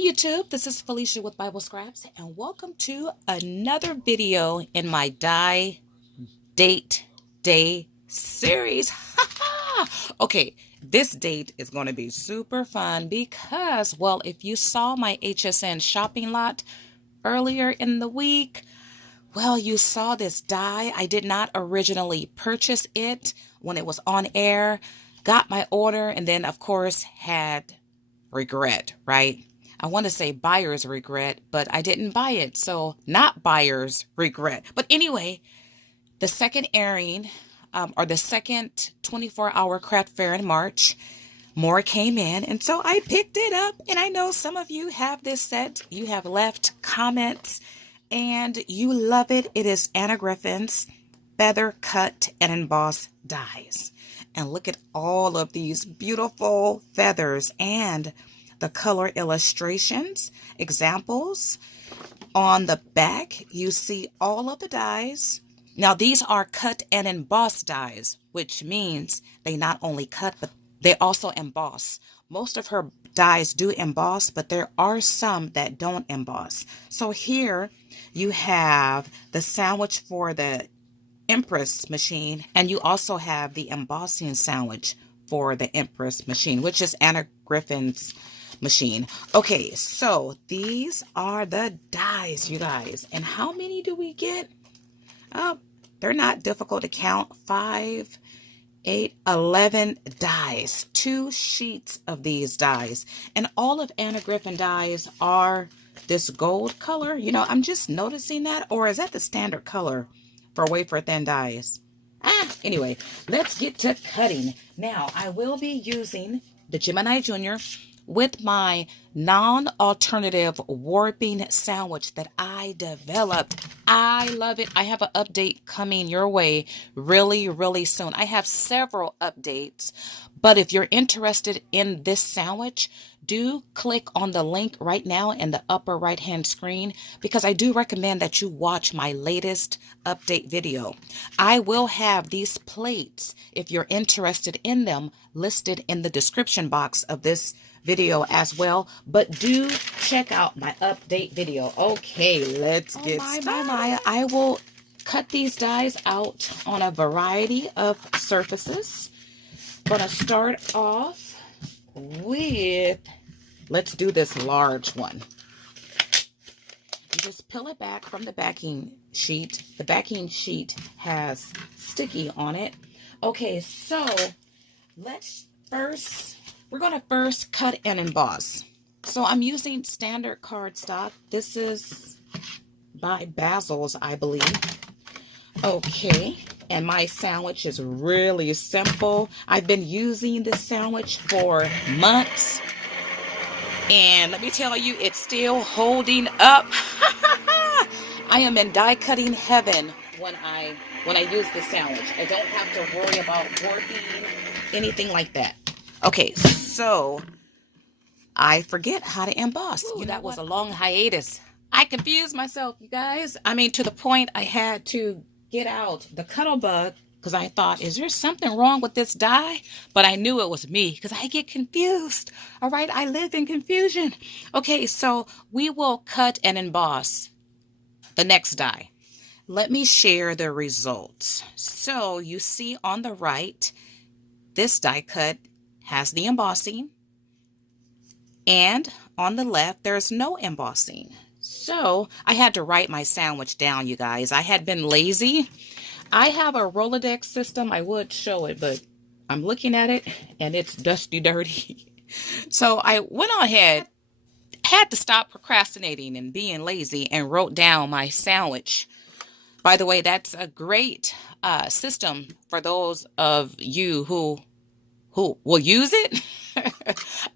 Hey YouTube, this is Felicia with Bible Scraps, and welcome to another video in my Die Date Day series. Okay, this date is going to be super fun because, well, if you saw my HSN shopping lot earlier in the week, well, you saw this die. I did not originally purchase it when it was on air, got my order, and then, of course, had regret, right? I want to say buyer's regret, but I didn't buy it. So not buyer's regret. But anyway, the second airing or the second 24-hour craft fair in March, more came in. And so I picked it up. And I know some of you have this set. You have left comments and you love it. It is Anna Griffin's Feather Cut and Embossed Dies. And look at all of these beautiful feathers and the color illustrations, examples. On the back, you see all of the dies. Now, these are cut and embossed dies, which means they not only cut, but they also emboss. Most of her dies do emboss, but there are some that don't emboss. So here you have the sandwich for the Empress machine, and you also have the embossing sandwich for the Empress machine, which is Anna Griffin's machine. Okay, so these are the dies, you guys. And how many do we get? They're not difficult to count. 5, 8, 11 dies. 2 sheets of these dies. And all of Anna Griffin dies are this gold color. You know, I'm just noticing that. Or is that the standard color for wafer thin dies? Anyway, let's get to cutting. Now, I will be using the Gemini Junior with my non-alternative warping sandwich that I developed. I love it. I have an update coming your way really soon. I have several updates, but if you're interested in this sandwich, do click on the link right now in the upper right hand screen, because I do recommend that you watch my latest update video. I will have these plates, if you're interested in them, listed in the description box of this video as well, but do check out my update video. Okay, let's get started. I will cut these dies out on a variety of surfaces. Gonna start off with, let's do this large one. You just peel it back from the backing sheet. The backing sheet has sticky on it. Okay, so we're going to first cut and emboss. So I'm using standard cardstock. This is by Basil's, I believe. Okay, and my sandwich is really simple. I've been using this sandwich for months. And let me tell you, it's still holding up. I am in die cutting heaven when I use this sandwich. I don't have to worry about warping, anything like that. Okay, so I forget how to emboss. Ooh, that was a long hiatus. I confused myself, you guys. I mean, to the point I had to get out the Cuddle Bug because I thought, is there something wrong with this die? But I knew it was me because I get confused. All right, I live in confusion. Okay, so we will cut and emboss the next die. Let me share the results. So you see on the right, this die cut has the embossing, and on the left there's no embossing. So I had to write my sandwich down, you guys. I had been lazy. I have a Rolodex system. I would show it, but I'm looking at it and it's dusty dirty. So I went ahead, had to stop procrastinating and being lazy, and wrote down my sandwich. By the way, that's a great system for those of you who will use it.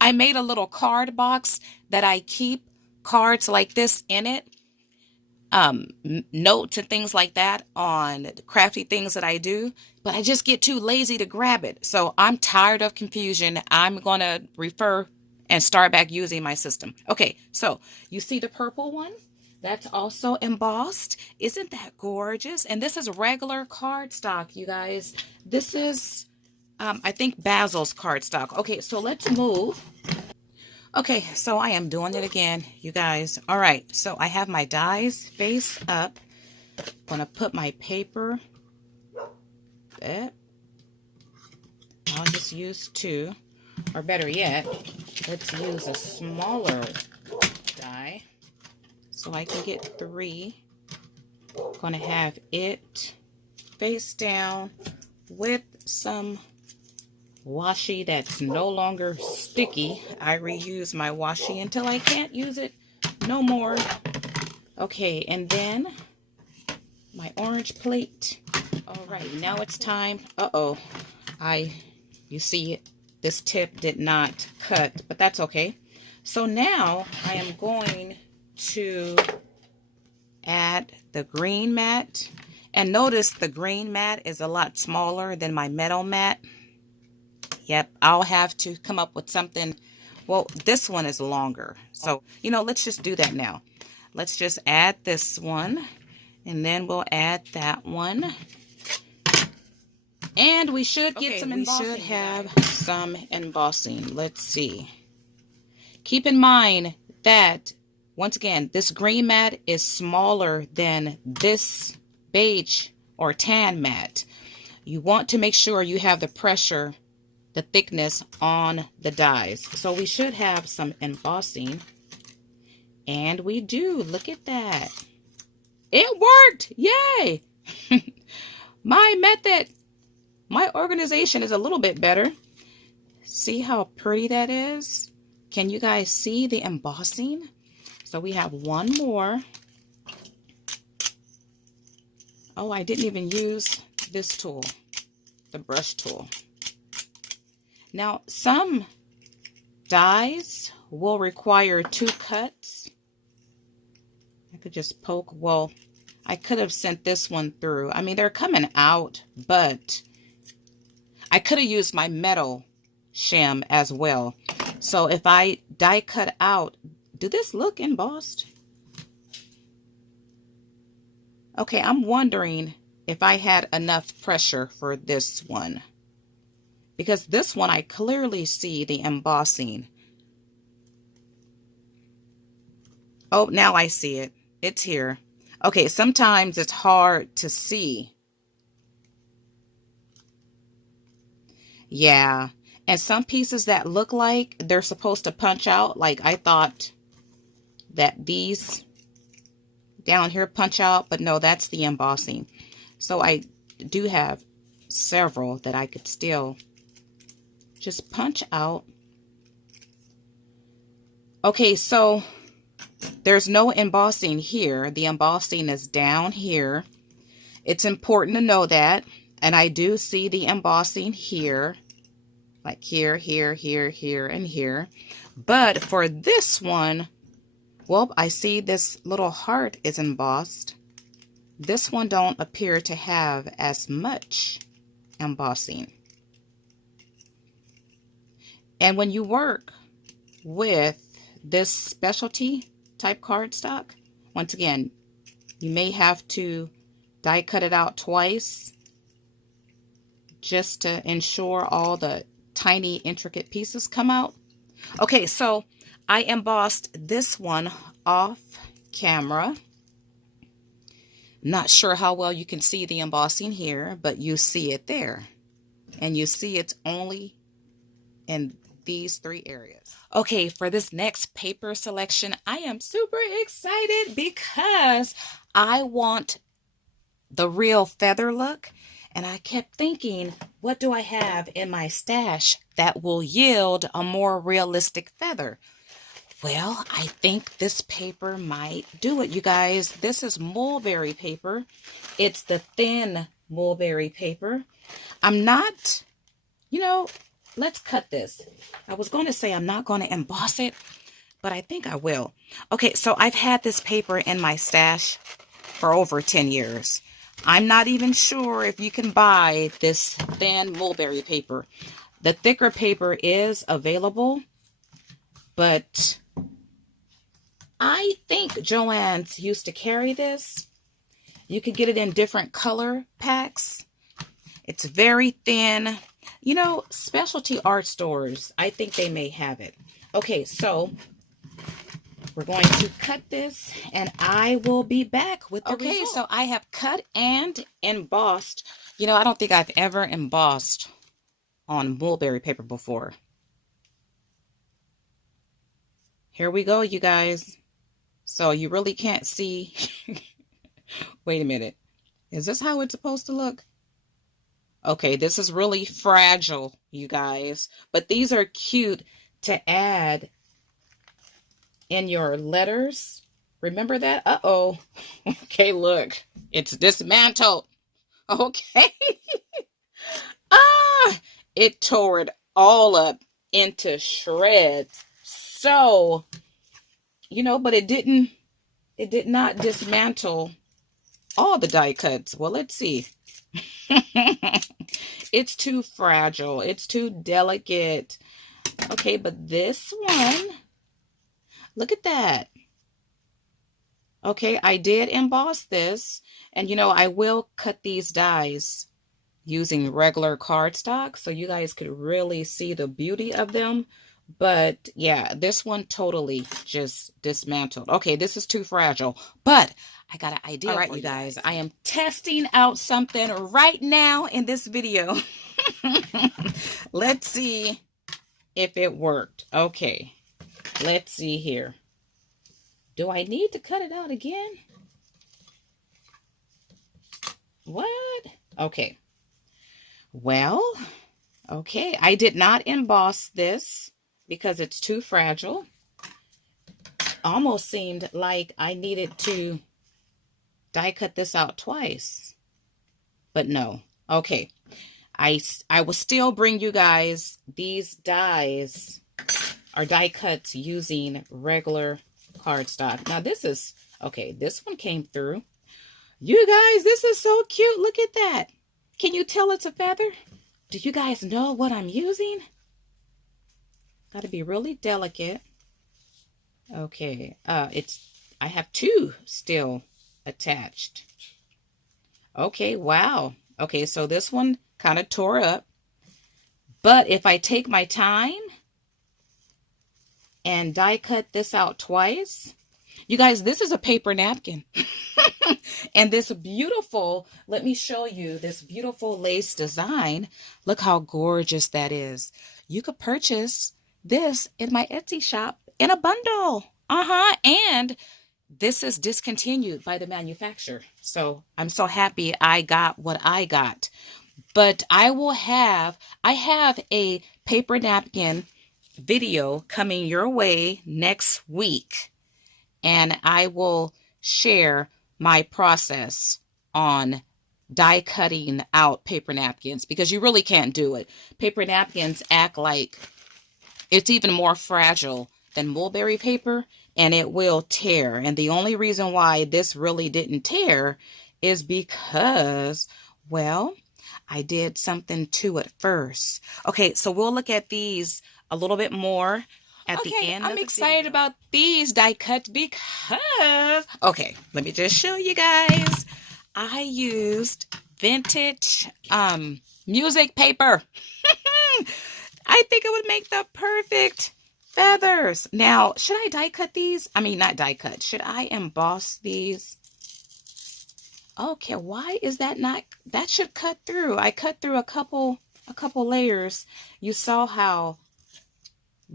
I made a little card box that I keep cards like this in it, notes and things like that on crafty things that I do, but I just get too lazy to grab it. So I'm tired of confusion. I'm going to refer and start back using my system. Okay, so you see the purple one? That's also embossed. Isn't that gorgeous? And this is regular cardstock, you guys. This is I think Basil's cardstock. Okay, so let's move. Okay, so I am doing it again, you guys. All right, so I have my dies face up. I'm gonna put my paper. I'll just use 2, or better yet, let's use a smaller die so I can get 3. I'm gonna have it face down with some washi that's no longer sticky. I reuse my washi until I can't use it no more. Okay, and then my orange plate. All right, now it's time. You see, this tip did not cut, but that's okay. So now I am going to add the green mat. And notice the green mat is a lot smaller than my metal mat. Yep, I'll have to come up with something. Well, this one is longer. So, let's just do that now. Let's just add this one, and then we'll add that one. And we should get some embossing. We should have some embossing. Let's see. Keep in mind that, once again, this green mat is smaller than this beige or tan mat. You want to make sure you have the pressure, the thickness on the dies. So we should have some embossing. And we do. Look at that. It worked. Yay. My method, my organization is a little bit better. See how pretty that is? Can you guys see the embossing? So we have one more. Oh, I didn't even use this tool, the brush tool. Now, some dies will require 2 cuts. I could just poke. Well, I could have sent this one through. I mean, they're coming out, but I could have used my metal shim as well. So if I die cut out, do this look embossed? Okay, I'm wondering if I had enough pressure for this one. Because this one, I clearly see the embossing. Oh, now I see it. It's here. Okay, sometimes it's hard to see. Yeah. And some pieces that look like they're supposed to punch out, like I thought that these down here punch out, but no, that's the embossing. So I do have several that I could still just punch out. Okay, so there's no embossing here. The embossing is down here. It's important to know that. And I do see the embossing here. Like here, here, here, here, and here. But for this one, well, I see this little heart is embossed. This one don't appear to have as much embossing. And when you work with this specialty type cardstock, once again, you may have to die cut it out twice just to ensure all the tiny intricate pieces come out. Okay, so I embossed this one off camera. Not sure how well you can see the embossing here, but you see it there. And you see it's only in these 3 areas. Okay, for this next paper selection, I am super excited because I want the real feather look. And I kept thinking, what do I have in my stash that will yield a more realistic feather? Well, I think this paper might do it, you guys. This is mulberry paper. It's the thin mulberry paper. I'm not, let's cut this. I was going to say I'm not going to emboss it, but I think I will. Okay, so I've had this paper in my stash for over 10 years. I'm not even sure if you can buy this thin mulberry paper. The thicker paper is available, but I think Joann's used to carry this. You could get it in different color packs. It's very thin. Specialty art stores, I think they may have it. Okay, so we're going to cut this and I will be back with the results. So I have cut and embossed. You know, I don't think I've ever embossed on mulberry paper before. Here we go, you guys. So you really can't see. Wait a minute. Is this how it's supposed to look? Okay, this is really fragile, you guys. But these are cute to add in your letters. Remember that? Uh-oh. Okay, look. It's dismantled. Okay. It tore it all up into shreds. So, you know, but it did not dismantle all the die cuts. Well, let's see. It's too fragile. It's too delicate. Okay, but this one, look at that. Okay, I did emboss this. And, you know, I will cut these dies using regular cardstock so you guys could really see the beauty of them. But, yeah, this one totally just dismantled. Okay, this is too fragile. But I got an idea. All right, you guys. I am testing out something right now in this video. Let's see if it worked. Okay, let's see here. Do I need to cut it out again? What? Okay. Well, okay. I did not emboss this because it's too fragile. Almost seemed like I needed to die cut this out twice. But no. Okay. I will still bring you guys these dies or die cuts using regular cardstock. Now this is, okay, this one came through. You guys, this is so cute. Look at that. Can you tell it's a feather? Do you guys know what I'm using? Got to be really delicate. Okay, I have two still attached. Okay, wow. Okay, so this one kind of tore up. But if I take my time and die cut this out twice, you guys, this is a paper napkin. And this beautiful, let me show you this beautiful lace design. Look how gorgeous that is. You could purchase this in my Etsy shop in a bundle. And this is discontinued by the manufacturer. So I'm so happy I got what I got. But I have a paper napkin video coming your way next week. And I will share my process on die cutting out paper napkins because you really can't do it. Paper napkins act like it's even more fragile than mulberry paper and it will tear. And the only reason why this really didn't tear is because, well, I did something to it first. Okay, so we'll look at these a little bit more at the end. I'm excited about these die cuts because, okay, let me just show you guys. I used vintage music paper. I think it would make the perfect feathers. Now, should I die cut these? I mean, not die cut. Should I emboss these? Okay, why is that not? That should cut through. I cut through a couple layers. You saw how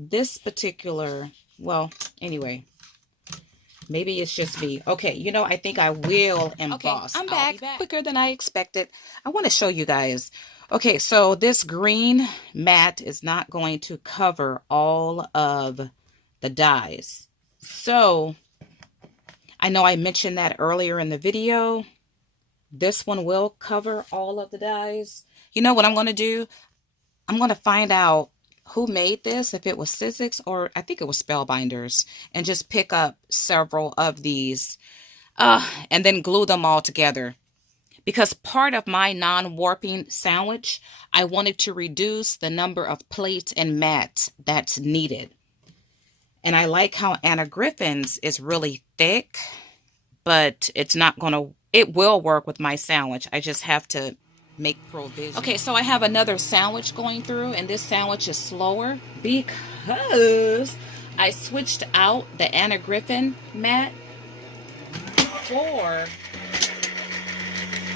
this particular, well, anyway, maybe it's just me. Okay, you know, I think I will emboss. Okay, I'm back quicker than I expected. I want to show you guys. Okay, so this green mat is not going to cover all of the dies. So I know I mentioned that earlier in the video. This one will cover all of the dies. You know what I'm going to do? I'm going to find out who made this, if it was Sizzix or I think it was Spellbinders, and just pick up several of these and then glue them all together. Because part of my non-warping sandwich, I wanted to reduce the number of plates and mats that's needed. And I like how Anna Griffin's is really thick, but it's not going to, it will work with my sandwich. I just have to make provision. Okay, so I have another sandwich going through, and this sandwich is slower because I switched out the Griffin mat for,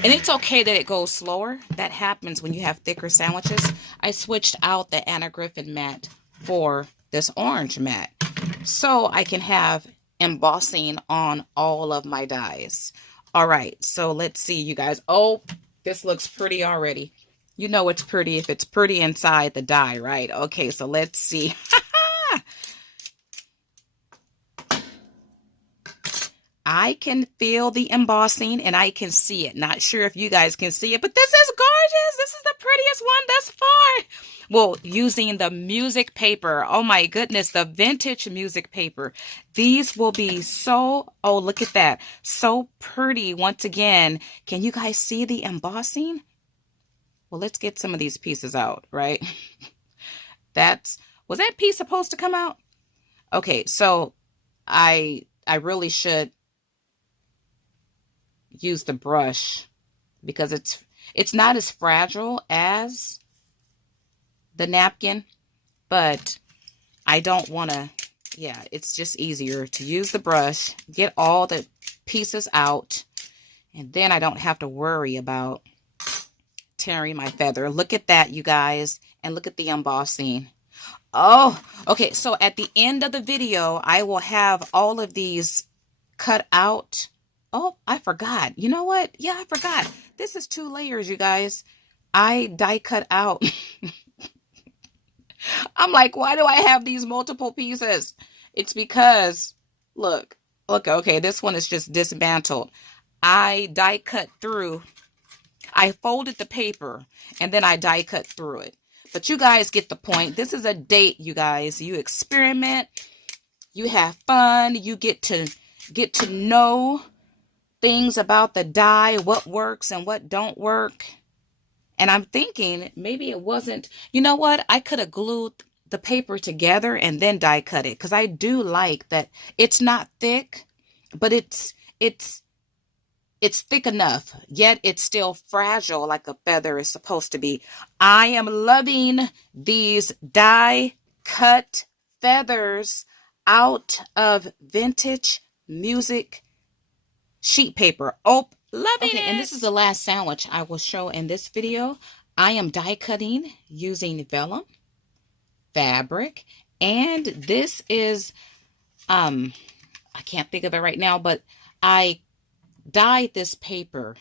and it's okay that it goes slower. That happens when you have thicker sandwiches. I switched out the Griffin mat for this orange mat so I can have embossing on all of my dies. All right, so let's see, you guys. Oh, this looks pretty already. You know it's pretty if it's pretty inside the die, right? Okay, so let's see. I can feel the embossing and I can see it. Not sure if you guys can see it, but this is gorgeous. This is the prettiest one thus far. Well, using the music paper. Oh my goodness, the vintage music paper. These will be so, oh, look at that. So pretty once again. Can you guys see the embossing? Well, let's get some of these pieces out, right? Was that piece supposed to come out? Okay, so I really should use the brush because it's not as fragile as the napkin, but I don't want to, yeah, it's just easier to use the brush, get all the pieces out, and then I don't have to worry about tearing my feather. Look at that, you guys, and look at the embossing. Oh, okay, so at the end of the video, I will have all of these cut out. Oh, I forgot. You know what? Yeah, I forgot. This is 2 layers, you guys. I die cut out. I'm like, why do I have these multiple pieces? It's because, look, okay, this one is just dismantled. I die cut through. I folded the paper and then I die cut through it. But you guys get the point. This is a date, you guys. You experiment. You have fun. You get to know things about the die, what works and what don't work. And I'm thinking maybe it wasn't, you know what? I could have glued the paper together and then die cut it, because I do like that it's not thick, but it's thick enough, yet it's still fragile like a feather is supposed to be. I am loving these die cut feathers out of vintage music sheet paper. Oh, loving it. And this is the last sandwich I will show in this video. I am die cutting using vellum fabric, and this is I can't think of it right now, but I dyed this paper.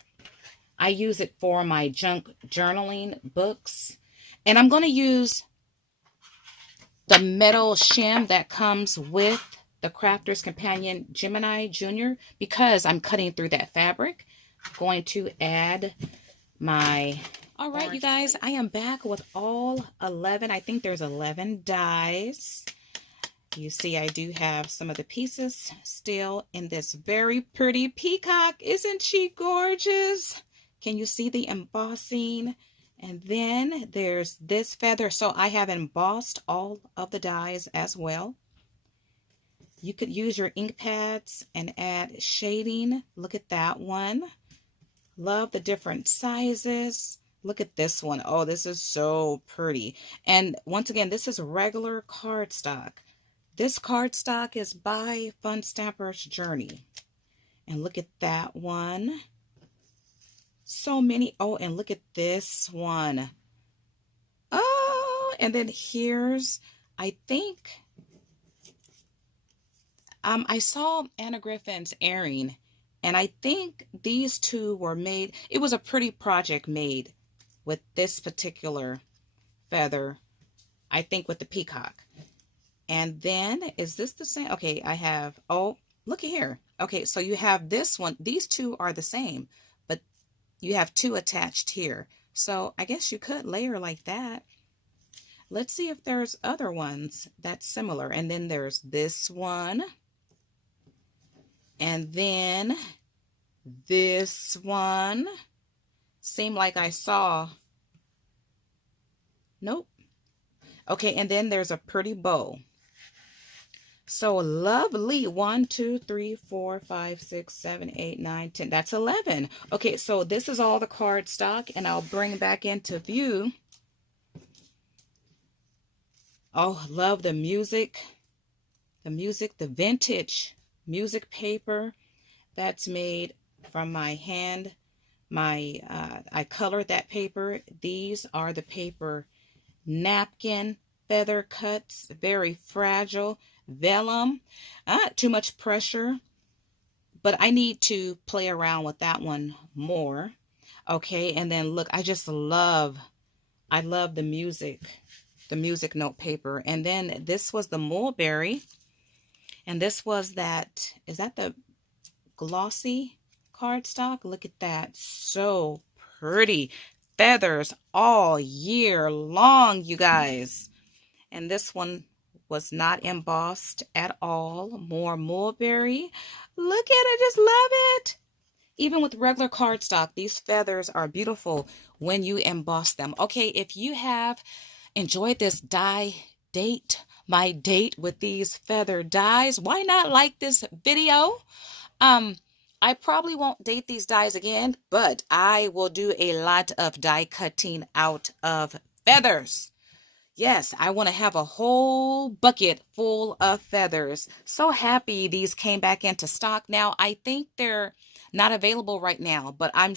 I use it for my junk journaling books, and I'm going to use the metal shim that comes with the Crafter's Companion Gemini Junior because I'm cutting through that fabric. I'm going to add my... All right, you guys, I am back with all 11. I think there's 11 dies. You see, I do have some of the pieces still in this very pretty peacock. Isn't she gorgeous? Can you see the embossing? And then there's this feather. So I have embossed all of the dies as well. You could use your ink pads and add shading. Look at that one. Love the different sizes. Look at this one. Oh, this is so pretty. And once again, this is regular cardstock. This cardstock is by Fun Stamper's Journey. And look at that one. So many. Oh, and look at this one. Oh, and then here's, I think, I saw Anna Griffin's earring, and I think these two were made, it was a pretty project made with this particular feather, I think with the peacock. And then, is this the same? Okay, I have, oh, look at here. Okay, so you have this one. These two are the same, but you have two attached here. So I guess you could layer like that. Let's see if there's other ones that's similar. And then there's this one. And then this one. Seemed like I saw. Nope. Okay, and then there's a pretty bow. So lovely. 1, 2, 3, 4, 5, 6, 7, 8, 9, 10. That's 11. Okay, so this is all the cardstock, and I'll bring back into view. Oh, love the music the vintage music paper that's made from my hand. I colored that paper. These are the paper napkin feather cuts, very fragile vellum. Too much pressure, but I need to play around with that one more. Okay, and then look, I love the music note paper. And then this was the mulberry, and this was is that the glossy cardstock? Look at that, so pretty. Feathers all year long, you guys. And this one was not embossed at all. More mulberry. Look at it, just love it. Even with regular cardstock, these feathers are beautiful when you emboss them. Okay, if you have enjoyed this my date with these feather dies, why not like this video? I probably won't date these dies again, but I will do a lot of die cutting out of feathers. Yes, I want to have a whole bucket full of feathers. So happy these came back into stock. Now, I think they're not available right now, but I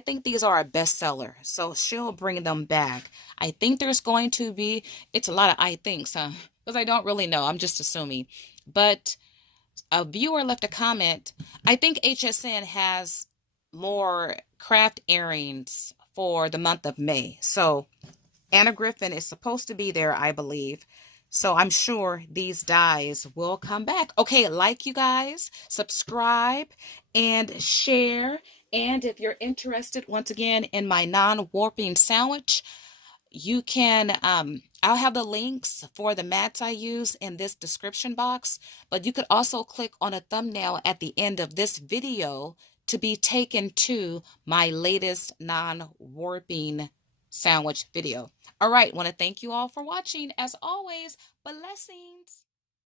think these are a bestseller. So she'll bring them back. I think there's going to be, it's a lot of I thinks, huh? Because I don't really know. I'm just assuming. But a viewer left a comment. I think HSN has more craft earrings for the month of May. So Anna Griffin is supposed to be there, I believe. So I'm sure these dies will come back. Okay, like you guys, subscribe and share. And if you're interested, once again, in my non-warping sandwich, you can, I'll have the links for the mats I use in this description box, but you could also click on a thumbnail at the end of this video to be taken to my latest non-warping sandwich video. All right, want to thank you all for watching. As always, blessings.